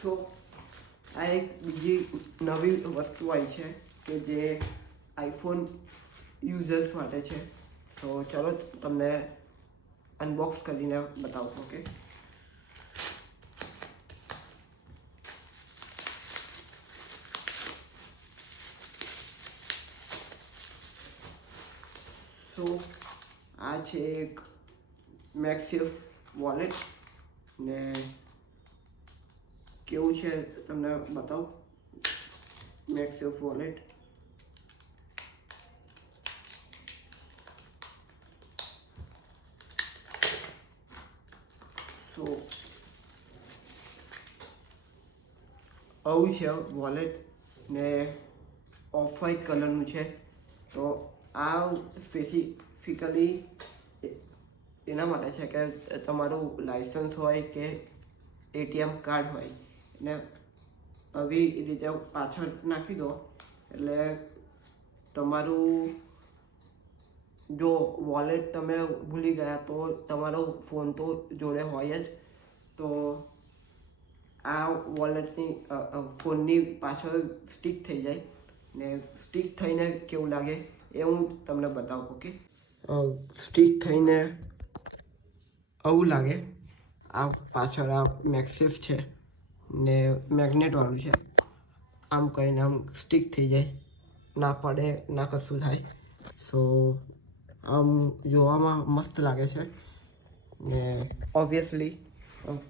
સો આ એક બીજી નવી વસ્તુ આવી છે કે જે આઈફોન યુઝર્સ માટે છે. તો ચલો તમને અનબોક્સ કરીને બતાવું. ઓકે, તો આ છે એક મેક્સેફ વોલેટ ને કેવું છે તમને બતાવું. મેક્સેફ વોલેટ તો આવું છે વોલેટ ને ઓફ વ્હાઈટ કલરનું છે. તો આ સ્પેસિફિકલી એના માટે છે કે તમારું લાઇસન્સ હોય કે એટીએમ કાર્ડ હોય ને આવી રીતે પાછળ નાખી દો એટલે તમારું જો વોલેટ તમે ભૂલી ગયા તો તમારો ફોન તો જોડે હોય જ. તો આ વોલેટની ફોનની પાછળ સ્ટીક થઈ જાય ને સ્ટીક થઈને કેવું લાગે એ હું તમને બતાવું. ઓકે, સ્ટીક થઈને આવું લાગે. આ પાછળ આ મેક્સેફ છે ને મેગ્નેટવાળું છે. આમ કહીને આમ સ્ટીક થઈ જાય, ના પડે ના કશું થાય. સો આમ જોવામાં મસ્ત લાગે છે ને ઓબ્વિયસલી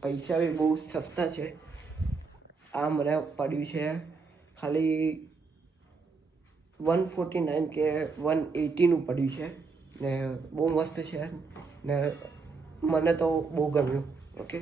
પૈસા બી બહુ સસ્તા છે. આ મને પડ્યું છે ખાલી 149 કે 180નું પડ્યું છે ને બહુ મસ્ત છે ને મને તો બહુ ગમ્યું. ઓકે.